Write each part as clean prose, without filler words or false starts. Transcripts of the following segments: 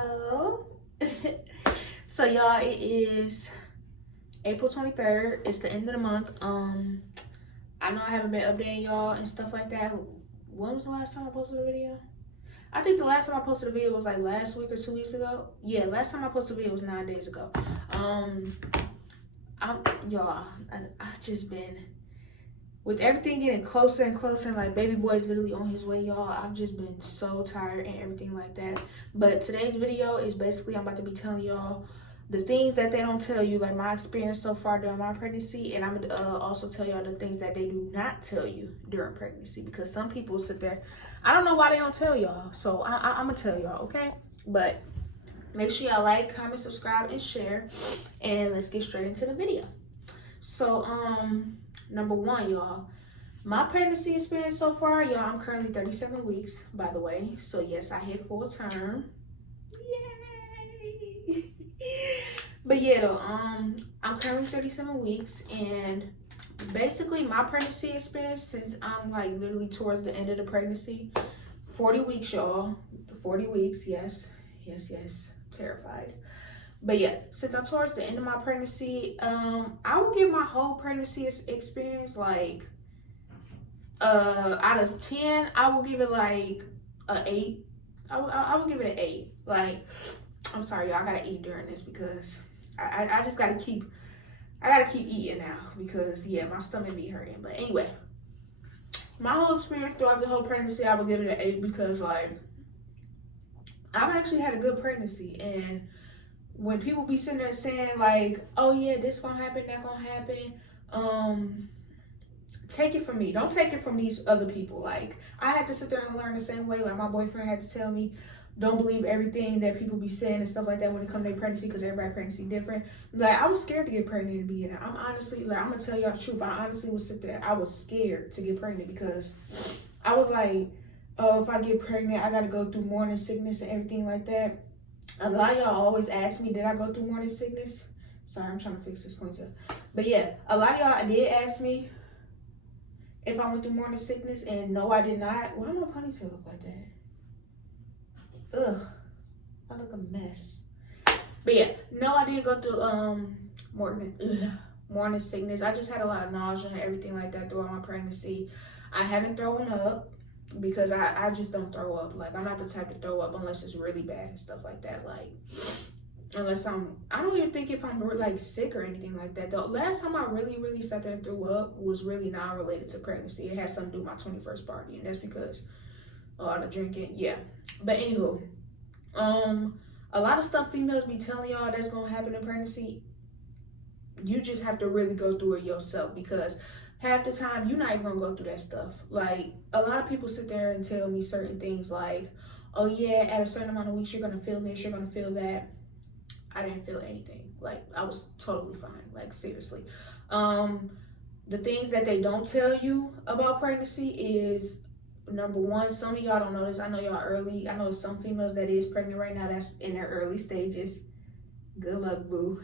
Hello. So y'all, it is April 23rd. It's the end of the month. I know I haven't been updating y'all and stuff like that. When was the last time I posted a video? I think the last time I posted a video was like last week or 2 weeks ago. Yeah, last time I posted a video was 9 days ago. Y'all, I just been, with everything getting closer and closer, like baby boy's literally on his way, y'all. I've just been so tired and everything like that. But today's video is basically, I'm about to be telling y'all the things that they don't tell you, like my experience so far during my pregnancy. And I'm gonna also tell y'all the things that they do not tell you during pregnancy, because some people sit there, I don't know why they don't tell y'all. So I'm gonna tell y'all, okay? But make sure y'all like, comment, subscribe, and share. And let's get straight into the video. So, number one, y'all, my pregnancy experience so far, y'all, I'm currently 37 weeks, by the way. So yes, I hit full term. Yay! But yeah, though, I'm currently 37 weeks, and basically my pregnancy experience, since I'm like literally towards the end of the pregnancy, 40 weeks, y'all. 40 weeks, yes, terrified. But yeah, since I'm towards the end of my pregnancy, I would give my whole pregnancy experience like out of 10, I will give it like a 8. I would give it an 8. Like, I'm sorry, y'all, I gotta eat during this because I just gotta keep eating now because yeah, my stomach be hurting. But anyway, my whole experience throughout the whole pregnancy, I would give it an 8 because like I've actually had a good pregnancy. And when people be sitting there saying like, oh yeah, this gonna happen, that gonna happen, take it from me. Don't take it from these other people. Like, I had to sit there and learn the same way. Like, my boyfriend had to tell me, don't believe everything that people be saying and stuff like that when it comes to their pregnancy, because everybody's pregnancy different. Like, I was scared to get pregnant in the beginning. I'm honestly, like, I'm gonna tell y'all the truth. I honestly would sit there, I was scared to get pregnant because I was like, oh, if I get pregnant, I gotta go through morning sickness and everything like that. A lot of y'all always ask me, did I go through morning sickness? Sorry, I'm trying to fix this pointer. But yeah, a lot of y'all did ask me if I went through morning sickness, and no, I did not. Why do my ponytail look like that? Ugh, I look a mess. But yeah, no, I didn't go through morning sickness. I just had a lot of nausea and everything like that throughout my pregnancy. I haven't thrown up because I just don't throw up. Like, I'm not the type to throw up unless it's really bad and stuff like that. Like, unless I don't even think if I'm like sick or anything like that. The last time I really sat there and threw up was really not related to pregnancy. It had something to do with my 21st party, and that's because the drinking. Yeah, but anywho, a lot of stuff females be telling y'all that's gonna happen in pregnancy, you just have to really go through it yourself, because half the time you're not even gonna go through that stuff. Like, a lot of people sit there and tell me certain things like, oh yeah, at a certain amount of weeks you're gonna feel this, you're gonna feel that. I didn't feel anything. Like, I was totally fine. Like, seriously. The things that they don't tell you about pregnancy is, number one, some of y'all don't know this. I know y'all early. I know some females that is pregnant right now that's in their early stages. Good luck, boo.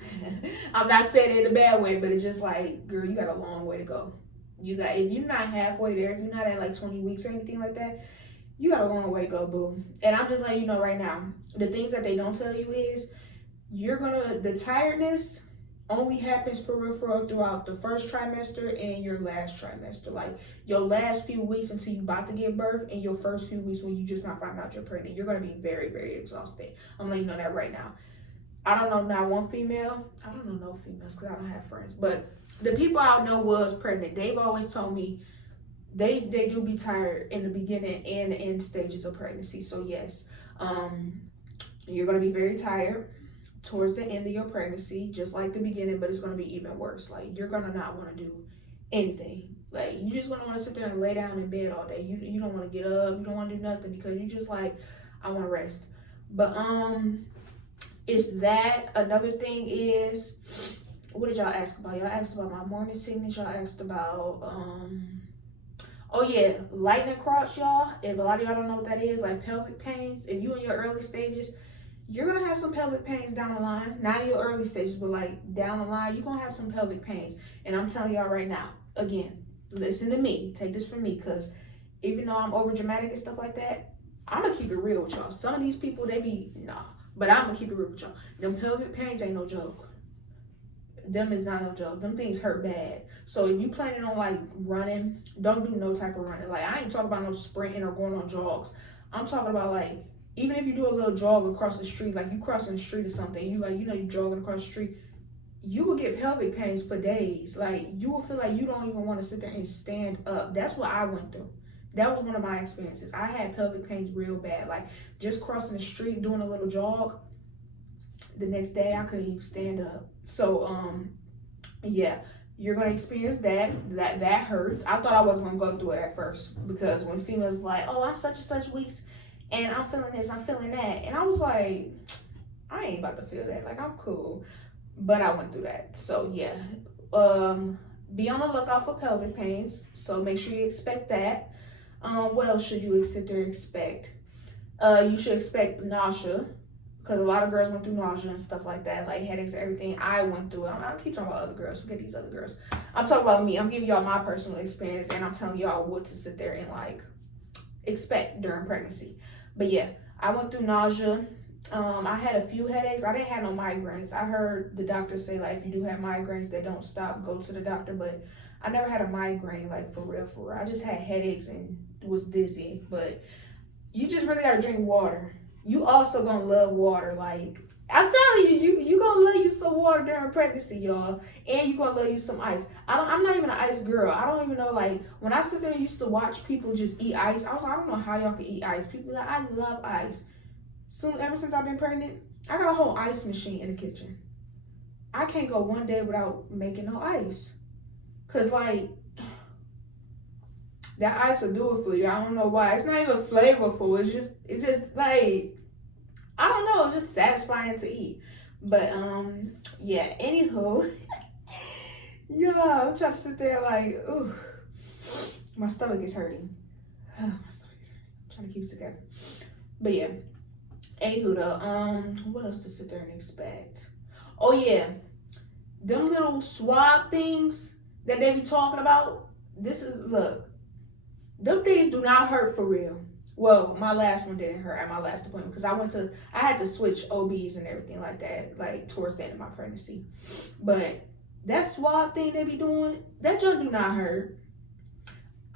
I'm not saying it in a bad way, but it's just like, girl, you got a long way to go. If you're not halfway there, if you're not at like 20 weeks or anything like that, you got a long way to go, boo. And I'm just letting you know right now, the things that they don't tell you is, the tiredness only happens for real throughout the first trimester and your last trimester. Like, your last few weeks until you about to give birth, and your first few weeks when you just not find out you're pregnant, you're gonna be very exhausted. I'm letting you know that right now. I don't know not one female. I don't know no females because I don't have friends. But the people I know was pregnant, they've always told me they do be tired in the beginning and the end stages of pregnancy. So yes, you're gonna be very tired towards the end of your pregnancy, just like the beginning, but it's going to be even worse. Like, you're going to not want to do anything. Like, you just going to want to sit there and lay down in bed all day. You don't want to get up, you don't want to do nothing, because you just like, I want to rest. But it's that. Another thing is, what did y'all ask about? Y'all asked about my morning sickness. Y'all asked about oh yeah, lightning crotch, y'all. If a lot of y'all don't know what that is, like pelvic pains, if you in your early stages, you're gonna have some pelvic pains down the line. Not in your early stages, but like down the line, you're gonna have some pelvic pains. And I'm telling y'all right now, again, listen to me, take this from me, because even though I'm over dramatic and stuff like that, I'm gonna keep it real with y'all. Some of these people, they be, nah, But I'm gonna keep it real with y'all. Them pelvic pains ain't no joke. Them is not no joke. Them things hurt bad. So if you planning on like running, don't do no type of running. Like I ain't talking about no sprinting or going on jogs. I'm talking about like, even if you do a little jog across the street, like you crossing the street or something, you like, you know, you jogging across the street, you will get pelvic pains for days. Like you will feel like you don't even want to sit there and stand up. That's what I went through. That was one of my experiences. I had pelvic pains real bad. Like just crossing the street, doing a little jog, the next day I couldn't even stand up. So yeah, you're gonna experience that hurts. I thought I wasn't gonna go through it at first, because when females like, oh, I'm such and such weeks and I'm feeling this, I'm feeling that, and I was like, I ain't about to feel that. Like I'm cool. But I went through that. So yeah, be on the lookout for pelvic pains. So make sure you expect that. What else should you sit there and expect? You should expect nausea, because a lot of girls went through nausea and stuff like that, like headaches and everything. I went through it. I keep talking about other girls. Forget these other girls. I'm talking about me. I'm giving y'all my personal experience, and I'm telling y'all what to sit there and like expect during pregnancy. But yeah, I went through nausea. I had a few headaches. I didn't have no migraines. I heard the doctor say like, if you do have migraines that don't stop, go to the doctor. But I never had a migraine, like for real, for real. I just had headaches and was dizzy. But you just really gotta drink water. You also gonna love water. Like I'm telling you, you gonna love you some water during pregnancy, y'all. And you gonna love you some ice. I'm not even an ice girl. I don't even know, like when I sit there and used to watch people just eat ice, I was like, I don't know how y'all can eat ice. People be like, I love ice. So ever since I've been pregnant, I got a whole ice machine in the kitchen. I can't go one day without making no ice. Cause like that ice will do it for you. I don't know why. It's not even flavorful. It's just like, I don't know. It's just satisfying to eat. But yeah. Anywho, yeah, I'm trying to sit there like, ooh, my stomach is hurting. My stomach is hurting. I'm trying to keep it together. But yeah. Anywho though, what else to sit there and expect? Oh yeah, them little swab things that they be talking about. Look, them things do not hurt for real. Well, my last one didn't hurt at my last appointment, because I had to switch OBs and everything like that, like towards the end of my pregnancy. But that swab thing they be doing, that junk do not hurt.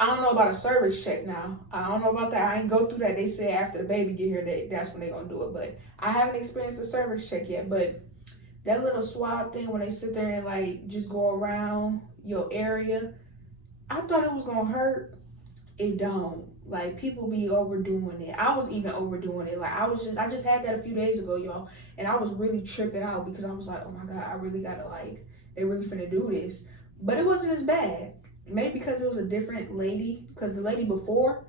I don't know about a cervix check now. I don't know about that. I ain't go through that. They said after the baby get here, that's when they gonna do it. But I haven't experienced a cervix check yet. But that little swab thing, when they sit there and like just go around your area, I thought it was gonna hurt. It don't. Like people be overdoing it. I was even overdoing it. Like I just had that a few days ago, y'all, and I was really tripping out, because I was like, oh my God, I really gotta, like, they really finna do this. But it wasn't as bad. Maybe because it was a different lady, because the lady before,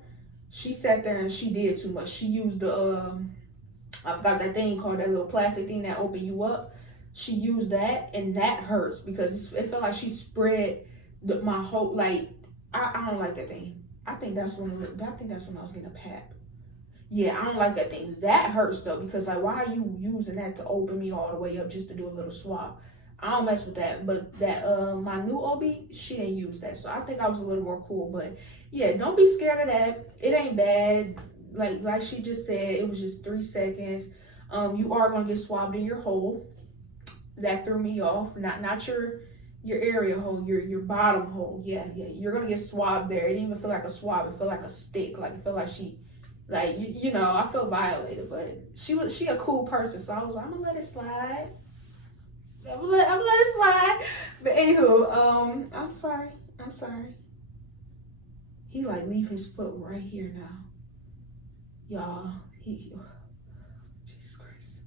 she sat there and she did too much. She used the I forgot that thing called, that little plastic thing that open you up. She used that, and that hurts, because it felt like she spread my whole, like, I don't like that thing. I think that's when I was getting a pap. Yeah, I don't like that thing. That hurts though, because like, why are you using that to open me all the way up just to do a little swab? I don't mess with that. But that my new OB, she didn't use that, so I think I was a little more cool. But yeah, don't be scared of that. It ain't bad. Like she just said, it was just 3 seconds. You are gonna get swabbed in your hole. That threw me off. Not your area hole, your bottom hole. Yeah, you're gonna get swabbed there. It didn't even feel like a swab. It felt like a stick. Like it felt like she, like you know, I felt violated. But she a cool person, so I was like, I'm gonna let it slide. I'm gonna let it slide. But anywho, I'm sorry. He like leave his foot right here now, y'all. Jesus Christ.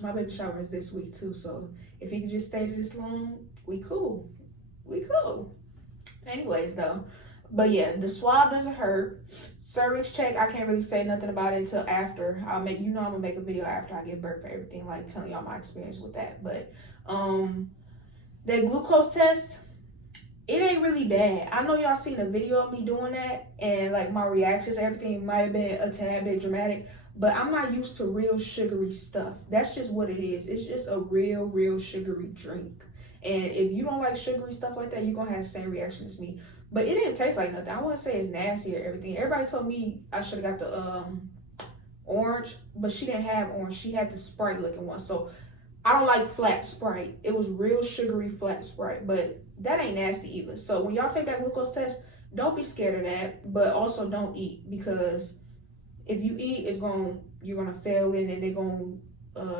My baby shower is this week too, so if he could just stay this long, we cool. Anyways though, but yeah, the swab doesn't hurt. Cervix check, I can't really say nothing about it until after. I'm gonna make a video after I give birth for everything, like telling y'all my experience with that. But that glucose test, it ain't really bad. I know y'all seen a video of me doing that, and like my reactions, everything might have been a tad bit dramatic, but I'm not used to real sugary stuff. That's just what it is. It's just a real sugary drink. And if you don't like sugary stuff like that, you're gonna have the same reaction as me. But it didn't taste like nothing. I wouldn't say it's nasty or everything. Everybody told me I should have got the orange, but she didn't have orange. She had the Sprite looking one. So I don't like flat Sprite. It was real sugary flat Sprite, but that ain't nasty either. So when y'all take that glucose test, don't be scared of that, but also don't eat, because if you eat, you're gonna fail in, and they're gonna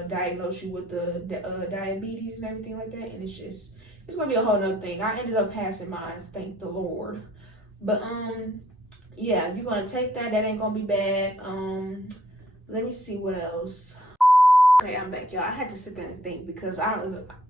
diagnose you with the diabetes and everything like that, and it's gonna be a whole nother thing. I ended up passing mine, thank the Lord. But yeah, you're gonna take that. That ain't gonna be bad. Let me see what else. Okay, I'm back, y'all. I had to sit there and think, because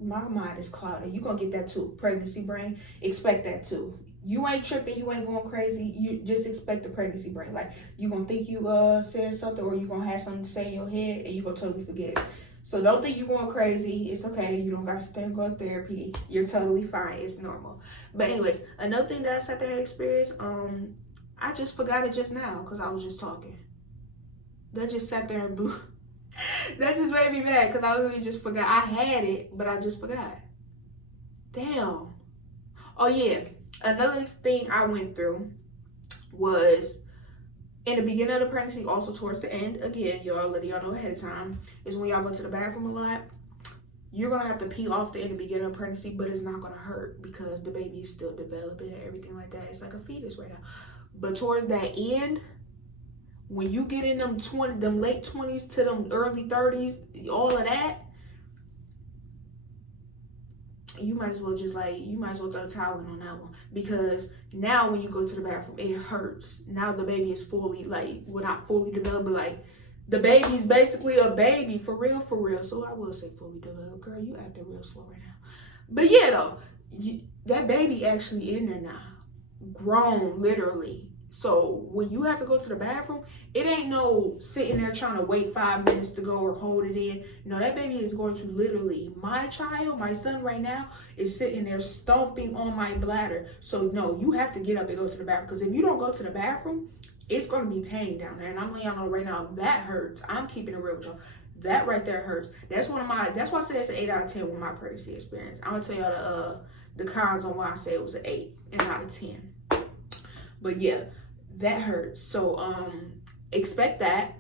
my mind is clouded. You're gonna get that too. Pregnancy brain, expect that too. You ain't tripping, you ain't going crazy. You just expect the pregnancy brain. Like, you gonna think you said something, or you gonna have something to say in your head, and you gonna totally forget it. So don't think you're going crazy. It's okay. You don't gotta sit there and go to therapy. You're totally fine. It's normal. But anyways, another thing that I sat there and experienced, I just forgot it just now because I was just talking. That just sat there and blew. That just made me mad, because I literally just forgot. I had it, but I just forgot. Damn. Oh yeah. Another thing I went through was, in the beginning of the pregnancy, also towards the end, again, y'all know ahead of time, is when y'all go to the bathroom a lot. You're gonna have to pee often in the beginning of pregnancy, but it's not gonna hurt because the baby is still developing and everything like that. It's like a fetus right now. But towards that end, when you get in them late 20s to them early 30s, all of that, you might as well throw the towel in on that one, because now when you go to the bathroom, it hurts. Now the baby is fully, well, not fully developed, but the baby's basically a baby for real. So I will say fully developed. Girl, you acting real slow right now. But yeah, though, that baby actually in there now, grown, literally. So when you have to go to the bathroom, it ain't no sitting there trying to wait 5 minutes to go or hold it in. No, that baby is going to literally, my son right now is sitting there stomping on my bladder. So no, you have to get up and go to the bathroom, because if you don't go to the bathroom, it's going to be pain down there. And I'm letting y'all know right now, that hurts. I'm keeping it real with y'all. That right there hurts. That's why I say it's an 8 out of 10 with my pregnancy experience. I'm going to tell y'all the cons on why I say it was an 8 and out of 10. But yeah, that hurts. So expect that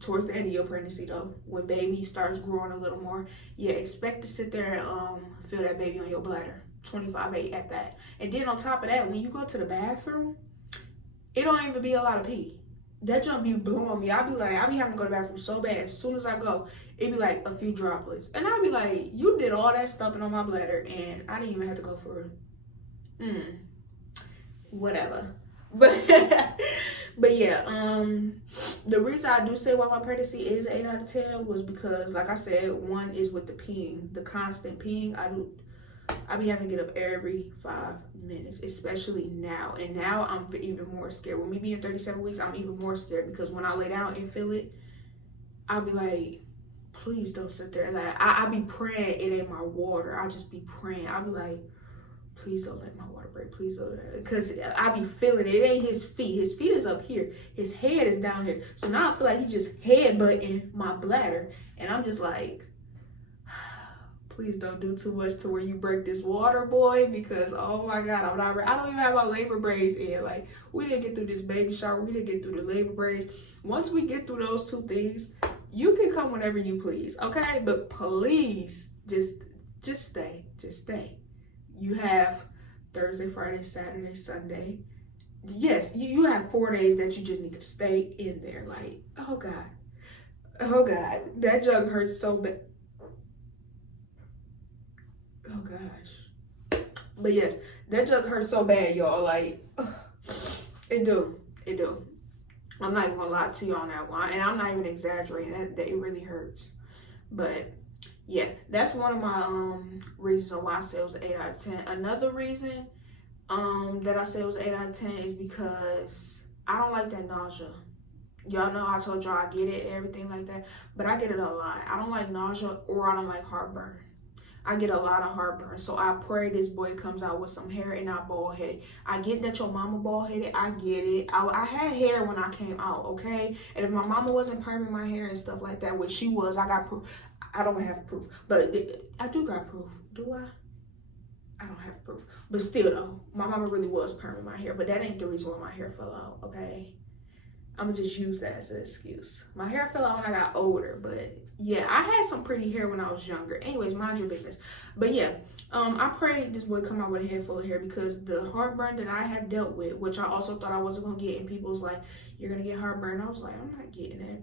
towards the end of your pregnancy, though, when baby starts growing a little more. Yeah, expect to sit there and feel that baby on your bladder, 25/8 at that. And then on top of that, when you go to the bathroom, it don't even be a lot of pee. That jump be blowing me. I be having to go to the bathroom so bad. As soon as I go, it be like a few droplets. And I be like, you did all that stuffing on my bladder, and I didn't even have to go for whatever. But yeah, the reason I do say why my pregnancy is 8 out of 10 was because, like I said, one is with the peeing, the constant peeing. I be having to get up every 5 minutes, especially now. And now I'm even more scared. With me being 37 weeks, I'm even more scared, because when I lay down and feel it, I'll be like, please don't sit there. Like, I be praying it ain't my water. I just be praying. I'll be like, please don't let my water break. Please don't. Because I be feeling it. It ain't his feet. His feet is up here. His head is down here. So now I feel like he just headbutting my bladder. And I'm just like, please don't do too much to where you break this water, boy. Because, oh my God, I don't even have my labor braids in. Like, we didn't get through this baby shower. We didn't get through the labor braids. Once we get through those two things, you can come whenever you please. Okay? But please, just stay. Just stay. You have Thursday, Friday, Saturday, Sunday. Yes, you have 4 days that you just need to stay in there. Like, oh God. Oh God. That jug hurts so bad. Oh gosh. But yes, that jug hurts so bad, y'all. Like, it do. I'm not even gonna lie to you on that one. And I'm not even exaggerating. That it really hurts. But yeah, that's one of my reasons why I say it was an 8 out of 10. Another reason that I say it was 8 out of 10 is because I don't like that nausea. Y'all know I told y'all I get it, everything like that, but I get it a lot. I don't like nausea, or I don't like heartburn. I get a lot of heartburn, so I pray this boy comes out with some hair and not bald-headed. I get that your mama bald-headed. I get it. I had hair when I came out, okay? And if my mama wasn't perming my hair and stuff like that, which she was, I got proof. I don't have proof, but I do got proof. Do I? I don't have proof. But still, though, my mama really was perming my hair, but that ain't the reason why my hair fell out, okay? I'm gonna just use that as an excuse. My hair fell out when I got older, but yeah, I had some pretty hair when I was younger. Anyways, mind your business. But yeah, I prayed this would come out with a head full of hair because the heartburn that I have dealt with, which I also thought I wasn't gonna get, and people was like, "You're gonna get heartburn." I was like, "I'm not getting it."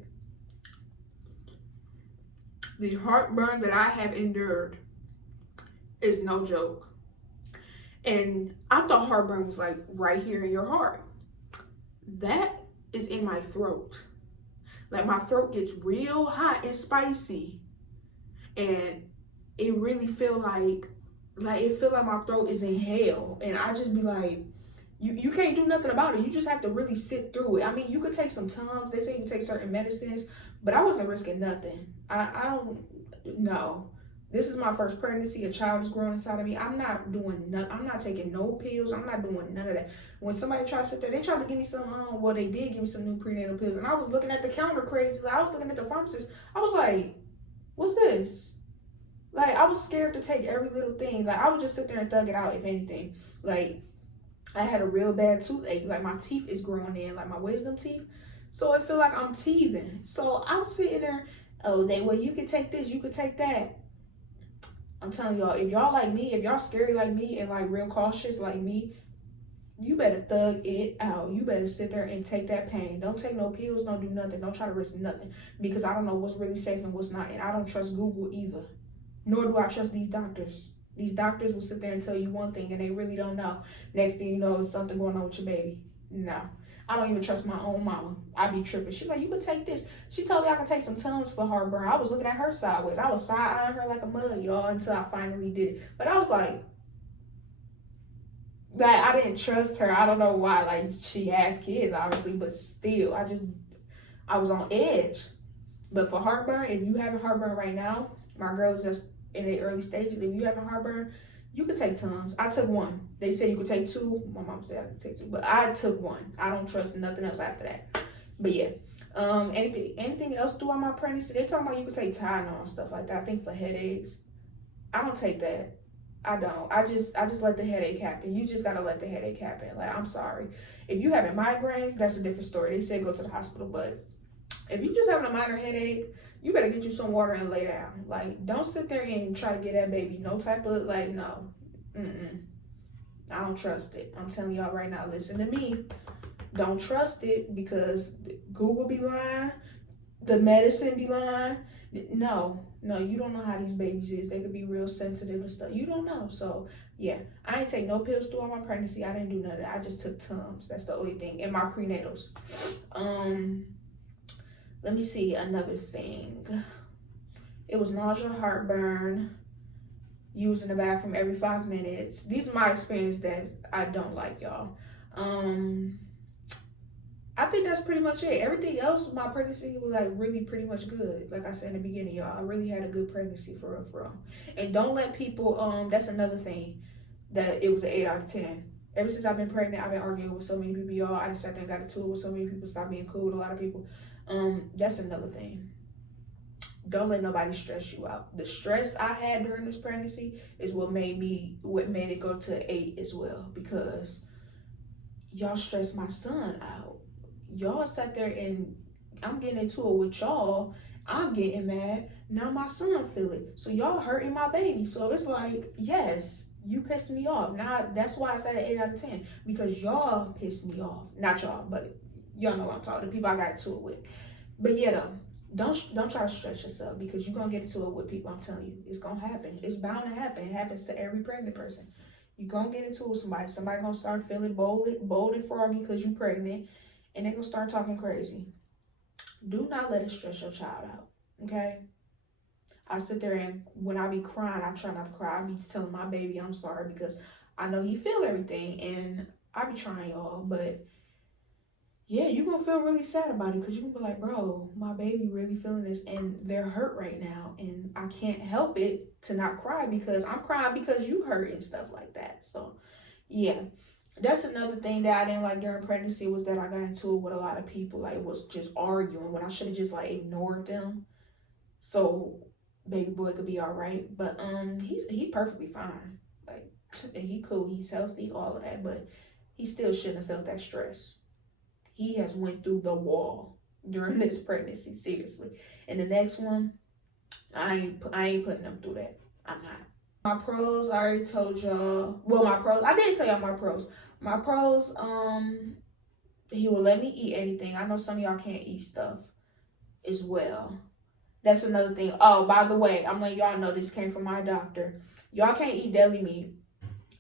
The heartburn that I have endured is no joke. And I thought heartburn was like right here in your heart. That is in my throat. Like my throat gets real hot and spicy, and it really feel like it feel like my throat is in hell. And I just be like, you can't do nothing about it. You just have to really sit through it. I mean, you could take some Tums. They say you can take certain medicines, but I wasn't risking nothing. I don't know. This is my first pregnancy. A child is growing inside of me. I'm not doing nothing. I'm not taking no pills. I'm not doing none of that. When somebody tried to sit there, they tried to give me some, well, they did give me some new prenatal pills. And I was looking at the counter crazy. Like, I was looking at the pharmacist. I was like, what's this? Like, I was scared to take every little thing. Like, I would just sit there and thug it out, if anything. Like, I had a real bad toothache. Like, my teeth is growing in, like my wisdom teeth. So I feel like I'm teething. So I'm sitting there, well, you can take this, you can take that. I'm telling y'all, if y'all like me, if y'all scary like me and like real cautious like me, you better thug it out. You better sit there and take that pain. Don't take no pills, don't do nothing. Don't try to risk nothing, because I don't know what's really safe and what's not. And I don't trust Google either, nor do I trust these doctors. These doctors will sit there and tell you one thing and they really don't know. Next thing you know, is something going on with your baby. No. I don't even trust my own mama. I be tripping. She like, you can take this. She told me I can take some Tums for heartburn. I was looking at her sideways. I was side-eyeing her like a mug, y'all, until I finally did it. But I was like, I didn't trust her. I don't know why. Like, she has kids, obviously, but still, I was on edge. But for heartburn, if you having heartburn right now, my girl is just in the early stages. If you having heartburn, you could take Tums. I took one. They said you could take two. My mom said I could take two, but I took one. I don't trust nothing else after that. But yeah, anything else throughout my pregnancy? They talking about you could take Tylenol and stuff like that. I think for headaches, I don't take that. I don't. I just let the headache happen. You just gotta let the headache happen. Like, I'm sorry. If you having migraines, that's a different story. They say go to the hospital, but if you just having a minor headache, you better get you some water and lay down. Like, don't sit there and try to get that baby no type of, like, no. I don't trust it. I'm telling y'all right now, listen to me. Don't trust it, because Google be lying. The medicine be lying. No, you don't know how these babies is. They could be real sensitive and stuff. You don't know. So, yeah, I ain't take no pills throughout my pregnancy. I didn't do none of that. I just took Tums. That's the only thing. And my prenatals. Let me see another thing. It was nausea, heartburn, using the bathroom every 5 minutes. These are my experience that I don't like, y'all. I think that's pretty much it. Everything else, my pregnancy was like really pretty much good. Like I said in the beginning, y'all, I really had a good pregnancy for real. And don't let people, that's another thing, that it was an 8 out of 10. Ever since I've been pregnant, I've been arguing with so many people, y'all. I just sat there and got into it with so many people, stopped being cool with a lot of people. That's another thing. Don't let nobody stress you out. The stress I had during this pregnancy is what made it go to 8 as well, because y'all stressed my son out. Y'all sat there and I'm getting into it with y'all. I'm getting mad. Now my son feel it. So y'all hurting my baby. So it's like, yes, you pissed me off. Now that's why I said an 8 out of 10, because y'all pissed me off. Not y'all, but y'all know what I'm talking. The people I got into it with. But yeah, though, don't try to stress yourself, because you're gonna get into it with people. I'm telling you, it's gonna happen. It's bound to happen. It happens to every pregnant person. You're gonna get into it with somebody. Somebody gonna start feeling bold and froggy because you're pregnant, and they're gonna start talking crazy. Do not let it stress your child out. Okay? I sit there, and when I be crying, I try not to cry. I be telling my baby I'm sorry, because I know he feel everything, and I be trying, y'all, but yeah, you're going to feel really sad about it, because you're going to be like, bro, my baby really feeling this, and they're hurt right now, and I can't help it to not cry, because I'm crying because you hurt and stuff like that. So, yeah, that's another thing that I didn't like during pregnancy, was that I got into it with a lot of people, like, was just arguing when I should have just, like, ignored them, so baby boy could be all right. But he's perfectly fine. Like, he cool, he's healthy, all of that, but he still shouldn't have felt that stress. he has went through the wall during this pregnancy, seriously. And the next one, I ain't putting him through that. I'm not. My pros, I already told y'all. Well, my pros, I didn't tell y'all my pros. My pros, he will let me eat anything. I know some of y'all can't eat stuff as well. That's another thing. Oh, by the way, I'm letting y'all know this came from my doctor. Y'all can't eat deli meat.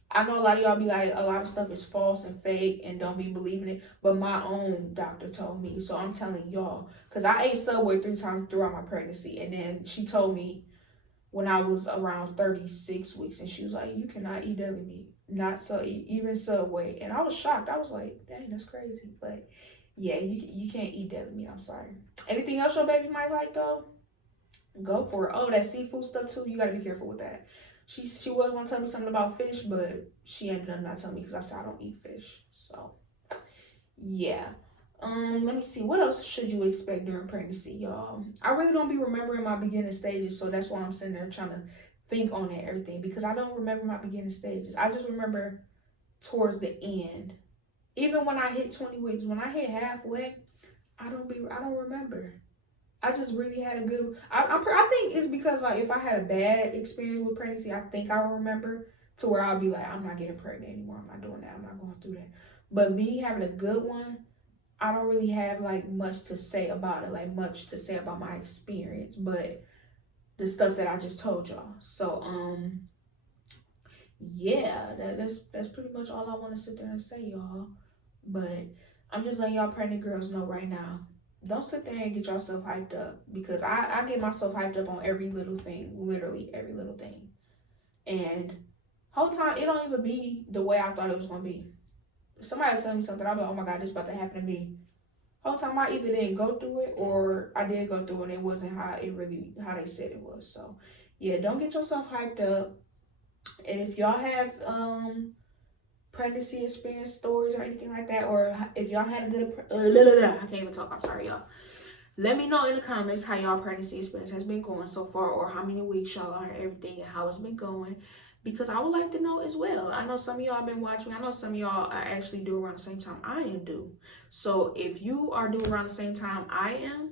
I know a lot of y'all be like, a lot of stuff is false and fake and don't be believing it. But my own doctor told me. So I'm telling y'all. Because I ate Subway 3 times throughout my pregnancy. And then she told me when I was around 36 weeks. And she was like, you cannot eat deli meat. Not so, even Subway. And I was shocked. I was like, dang, that's crazy. But yeah, you can't eat deli meat. I'm sorry. Anything else your baby might like though? Go for it. Oh, that seafood stuff too. You gotta be careful with that. She was gonna tell me something about fish, but she ended up not telling me because I said I don't eat fish. So yeah. Let me see. What else should you expect during pregnancy, y'all? I really don't be remembering my beginning stages, so that's why I'm sitting there trying to think on it, everything, because I don't remember my beginning stages. I just remember towards the end. Even when I hit 20 weeks, when I hit halfway, I don't remember. I just really had a good, I think it's because like if I had a bad experience with pregnancy, I think I will remember to where I'll be like, I'm not getting pregnant anymore. I'm not doing that. I'm not going through that. But me having a good one, I don't really have like much to say about it, like much to say about my experience, but the stuff that I just told y'all. So, yeah, that's pretty much all I want to sit there and say, y'all. But I'm just letting y'all pregnant girls know right now. Don't sit there and get yourself hyped up, because I get myself hyped up on every little thing, literally every little thing. And whole time, it don't even be the way I thought it was going to be. If somebody tell me something, I'll be like, oh my God, this about to happen to me. Whole time I either didn't go through it or I did go through it and it wasn't how they said it was. So yeah, don't get yourself hyped up. And if y'all have pregnancy experience stories or anything like that, or if y'all had a good I can't even talk, I'm sorry y'all, let me know in the comments how y'all pregnancy experience has been going so far, or how many weeks y'all are, everything, and how it's been going, because I would like to know as well. I know some of y'all have been watching. I know some of y'all are actually due around the same time I am due. So if you are due around the same time I am,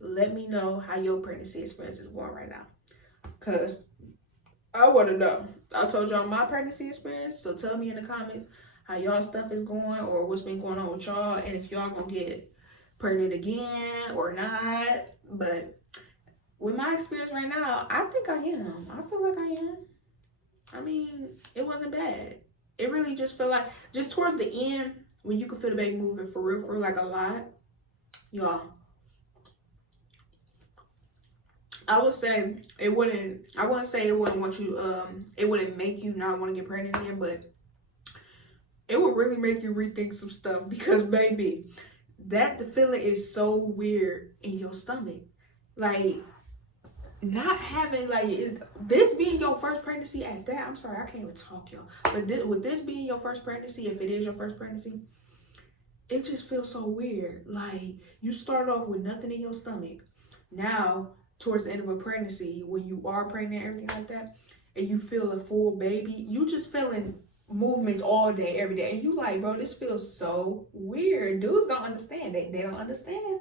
let me know how your pregnancy experience is going right now, because I want to know. I told y'all my pregnancy experience, so tell me in the comments how y'all stuff is going, or what's been going on with y'all, and if y'all gonna get pregnant again or not. But with my experience right now, I think I am. I feel like I am. I mean, it wasn't bad. It really just felt like, just towards the end, when you could feel the baby moving for real, like a lot, y'all. I would say it wouldn't, I wouldn't say it wouldn't want you, it wouldn't make you not want to get pregnant again, but it would really make you rethink some stuff, because baby, the feeling is so weird in your stomach. Like, not having, like, this being your first pregnancy at that, I'm sorry, I can't even talk, y'all. But with this being your first pregnancy, if it is your first pregnancy, it just feels so weird. Like, you start off with nothing in your stomach. Now, towards the end of a pregnancy, when you are pregnant and everything like that, and you feel a full baby, you just feeling movements all day, every day. And you like, bro, this feels so weird. Dudes don't understand. They don't understand.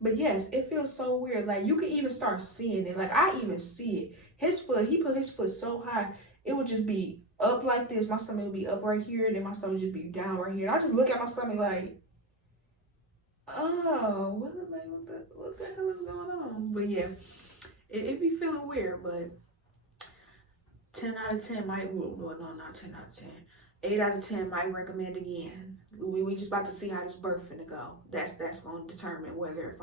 But yes, it feels so weird. Like, you can even start seeing it. Like, I even see it. His foot, he put his foot so high, it would just be up like this. My stomach would be up right here, and then my stomach would just be down right here. And I just look at my stomach like, oh, what the hell is going on? But yeah, it be feeling weird, but 10 out of 10 might, well, no, not 10 out of 10. 8 out of 10 might recommend again. We just about to see how this birth finna go. That's going to determine whether if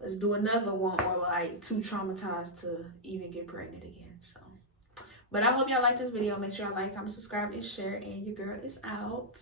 let's do another one, or like too traumatized to even get pregnant again. So, but I hope y'all like this video. Make sure y'all like, comment, subscribe, and share. And your girl is out.